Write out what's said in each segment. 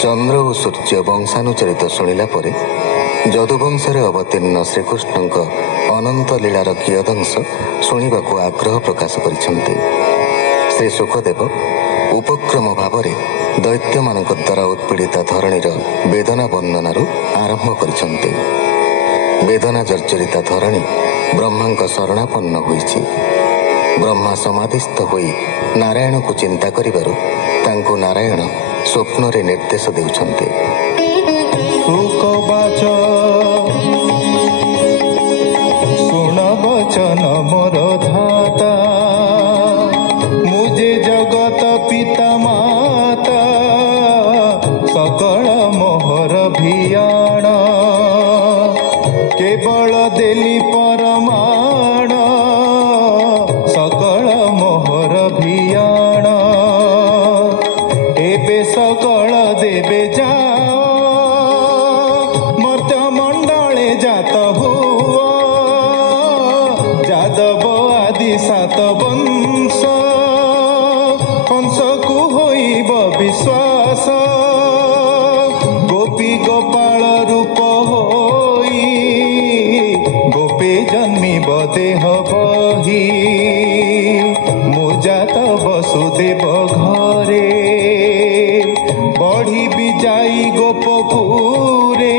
ଚନ୍ଦ୍ର ଓ ସୂର୍ଯ୍ୟ ବଂଶାନୁଚରିତ ଶୁଣିଲା ପରେ ଯଦୁବଂଶରେ ଅବତୀର୍ଣ୍ଣ ଶ୍ରୀକୃଷ୍ଣଙ୍କ ଅନନ୍ତ ଲୀଳାର କିୟଦଂଶ ଶୁଣିବାକୁ ଆଗ୍ରହ ପ୍ରକାଶ କରିଛନ୍ତି। ଶ୍ରୀ ଶୁକଦେବ ଉପକ୍ରମ ଭାବରେ ଦୈତ୍ୟମାନଙ୍କ ଦ୍ୱାରା ଉତ୍ପୀଡ଼ିତ ଧରଣୀର ବେଦନା ବର୍ଣ୍ଣନାରୁ ଆରମ୍ଭ କରିଛନ୍ତି। ବେଦନା ଜର୍ଜରିତା ଧରଣୀ ବ୍ରହ୍ମାଙ୍କ ଶରଣାପନ୍ନ ହୋଇଛି। ବ୍ରହ୍ମା ସମାଧିସ୍ଥ ହୋଇ ନାରାୟଣକୁ ଚିନ୍ତା କରିବାରୁ ତାଙ୍କୁ ନାରାୟଣ ସ୍ୱପ୍ନରେ ନିର୍ଦ୍ଦେଶ ଦେଉଛନ୍ତି। ଶୁଣ ବଚନ ମୋର ଧାତା, ମୁଁ ଯେ ଜଗତ ପିତା ମାତା, ସକଳ ମୋହର ଭିଆଣ, କେବଳ ଦେଲି ପରମାଣ, ସକଳ ମୋହର ଭିଆଣ, ଏବେ ସକଳ ଦେବେ ଯାଅ, ମର୍ତ୍ତ୍ୟ ମଣ୍ଡଳେ ଜାତ ହୁଅ, ଯାଦବ ଆଦି ସାତ ବଂଶ, କଂସକୁ ହୋଇବ ବିଶ୍ୱାସ, ଗୋପୀ ଗୋପାଳ ରୂପ ହୋଇ, ଗୋପେ ଜନ୍ମିବ ଦେହ ବହି, ମୁଁ ଜାତ ବସୁଦେବ ଘରେ, ବଢ଼ିବି ଯାଇ ଗୋପପୁରେ,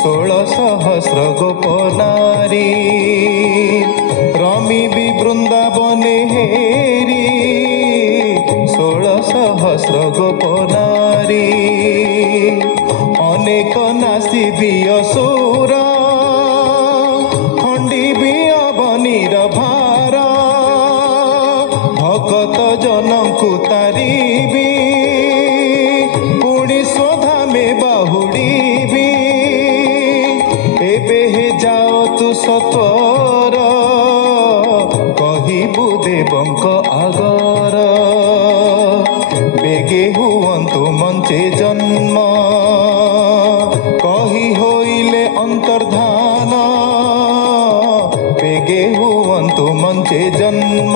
16 ସହସ୍ର ଗୋପ ନାରୀ, ରମିବି ବୃନ୍ଦାବନେ ହେରି, 16 ସହସ୍ର ଗୋପ ନାରୀ, ଅନେକ ନାସିବି ଅସୁର, ଖଣ୍ଡିବି ଅବନୀର ଭାର, ଭକତ ଜନଙ୍କୁ ତାରିବି, ପୁଣି ସ୍ୱଧାମେ ବାହୁଡ଼ିବି, ଏବେ ହେ ଯାଅ ତୁ ସତ୍ୱର, କହିବୁ ଦେବଙ୍କ ଆଗର, ବେଗେ ହୁଅନ୍ତୁ ମଞ୍ଚେ ଜନ୍ମ, କହି ହୋଇଲେ ଅନ୍ତର୍ଧାନ, ବେଗେ ହୁଅନ୍ତୁ ମଞ୍ଚେ ଜନ୍ମ।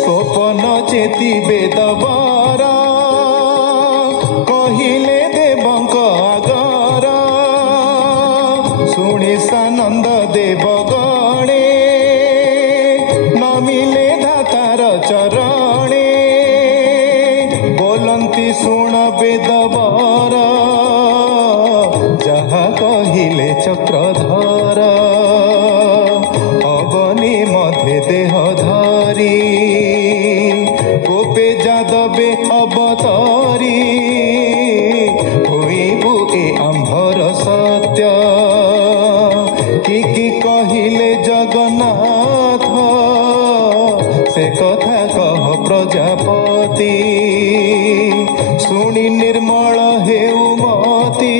ସ୍ୱପନ ଚେତି ବେଦବର, କହିଲେ ଦେବଙ୍କ ଆଗର, ଶୁଣି ସାନନ୍ଦ ଦେବ ଗଣେ, ନମିଲେ ଧାତାର ଚରଣେ, ବୋଲନ୍ତି ଶୁଣ ବେଦବର, ଯାହା କହିଲେ ଚକ୍ରଧର, ଅବନି ମଧ୍ୟେ ଦେହ ଧରି, ଗୋପେ ଯାଦବେ ଅବତରି, ହୋଇବୁ ଏ ଆମ୍ଭର ସତ୍ୟ, କି କହିଲେ ଜଗନ୍ନାଥ, ସେ କଥା କହ ପ୍ରଜାପତି, ଶୁଣି ନିର୍ମଳ ହେଉ ମତି,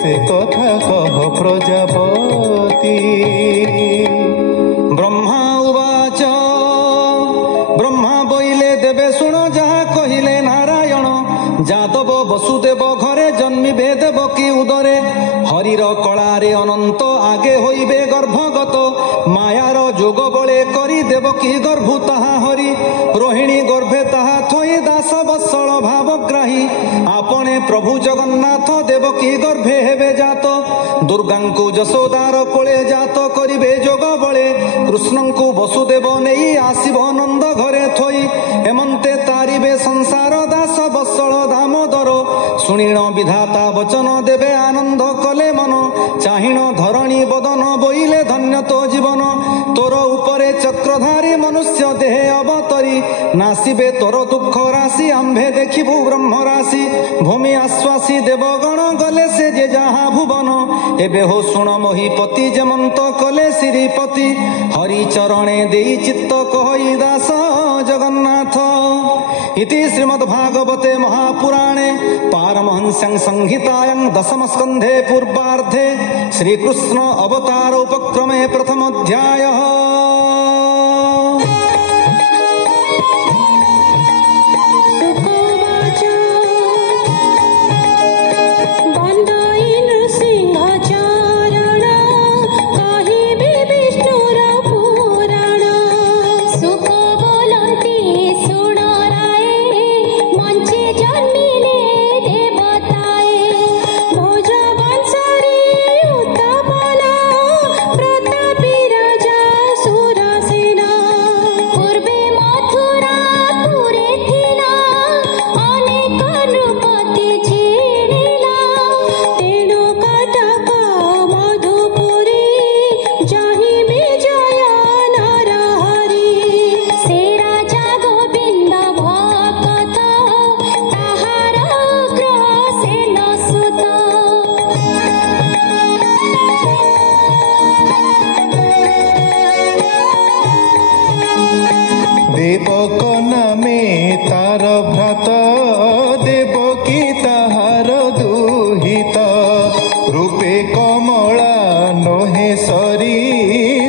ସେ କଥା କହ ପ୍ରଜାପତି। ବ୍ରହ୍ମା ଉବାଚ, ବ୍ରହ୍ମା ବୋଇଲେ ଦେବେ ଶୁଣ ଯାହା କହିଲେ ନାରାୟଣ, ଯାଦବ ବସୁଦେବ ଘରେ ଜନ୍ମିବେ ଦେବକୀ ଉଦରେ, ହରିର କଳାରେ ଅନନ୍ତ ଆଗେ ହୋଇବେ ଗର୍ଭଗତ, ମାୟାର ଯୋଗ ବଳେ କରି ଦେବକୀ ଗର୍ଭୁ ତାହା ହରି, ରୋହିଣୀ ଗର୍ଭେ ତାହା ଥୋଇ ଦାସ ବତ୍ସଳ ଭାବଗ୍ରାହୀ, ଆପଣେ ପ୍ରଭୁ ଜଗନ୍ନାଥ ଦେବକୀ ଗର୍ଭେ ହେବେ ଜାତ, ଦୁର୍ଗାଙ୍କୁ ଯଶୋଦାର କୋଳେ ଜାତ କରିବେ ଯୋଗ ବଳେ, କୃଷ୍ଣଙ୍କୁ ବସୁଦେବ ନେଇ ଆସିବ ନନ୍ଦ ଘରେ ଥୋଇ, ହେମନ୍ତେ ତାରିବେ ସଂସାର ଦାସ ବତ୍ସଳ ଦାମୋଦର, ଶୁଣିଣ ବିଧାତା ବଚନ ଦେବେ ଆନନ୍ଦ କଲେ ମନ, ଚାହିଣ ଧରଣୀ ବଦନ ବୋଇଲେ ଧନ୍ୟ ତୋ ଜୀବନ, ତୋର ଉପରେ ଚକ୍ରଧାରୀ ମନୁଷ୍ୟ ଦେହେ ଅବତରି, ନାସିବେ ତୋର ଦୁଃଖ ରାଶି, ଆମ୍ଭେ ଦେଖିବୁ ବ୍ରହ୍ମ ରାଶି, ଭୂମି ଆଶ୍ୱାସୀ ଦେବଗଣ ଗଲେ ସେ ଯେ ଯାହା ଭୁବନ, ଏବେ ହୋ ଶୁଣ ମହିପତି ଯେମନ୍ତ କଲେ ଶ୍ରୀପତି, ହରିଚରଣେ ଦେଇ ଚିତ୍ତ କହି ଦାସ ଜଗନ୍ନାଥ। इति श्रीमद्भागवते महापुराणे पारमहंस्यां संहितायां दशमस्कन्धे पूर्वार्धे श्रीकृष्ण अवतार उपक्रमे प्रथमोऽध्यायः। नृसिंहचारण कहि विष्णुर पुराण ରୂପେ କମଳା ନୋହେ ସରି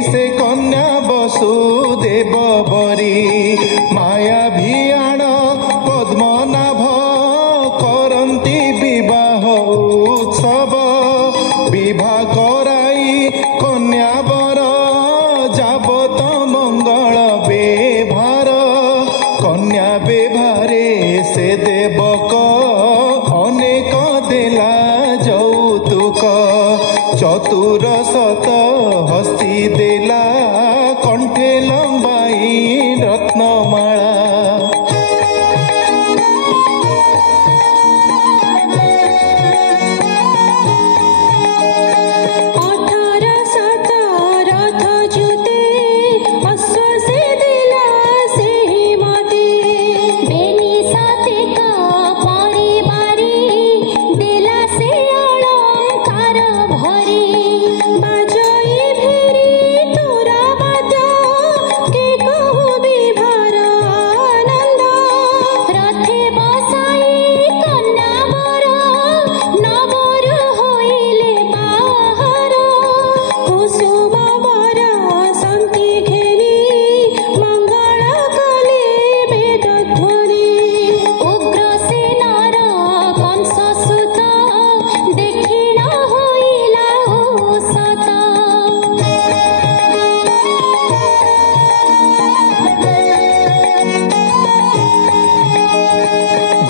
ସେ କନ୍ୟା ବସୁଦେବ ବରି ମାୟା ଭିଆଣ ପଦ୍ମନାଭ କରନ୍ତି ବିବାହ ଉତ୍ସବ ବିବାହ କରାଇ କନ୍ୟା ବର ଯାବତ ମଙ୍ଗଳ ବେଭାର କନ୍ୟା ବେଭାରେ ସେ ଦେବକ ଅନେକ ଦେଲା ଯୌତୁକ ଚତୁର ଶତ ହସ୍ତି ଦେଲା କଣ୍ଠେ ଲମ୍ବାଇ ରତ୍ନମାଳା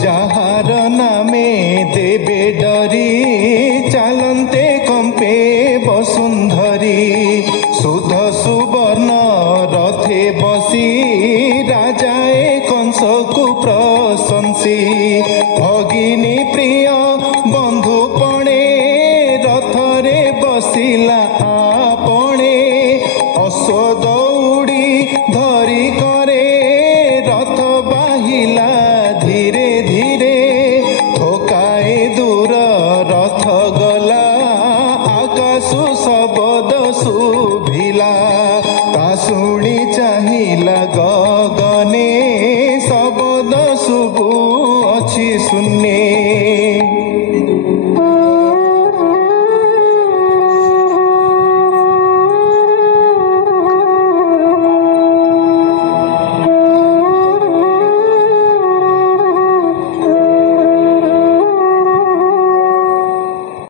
যাহার নামে দেবে ডরি চালন্তে কম্পে বসুন্ধরি সুধ সুবর্ণ রথে বসি রাজায়ে কংসকু প্রশংসি ভগিনী প্রিয় বন্ধু পণে রথরে বসিলা আপণে অশ্ব দৌড়ি ধরি করে রথ বাহিলা ধীরে ধীরে থোকায়ে দূর রথ গলা আকাশু শব্দ শুভিলা তা শুনি চাহিলা গগন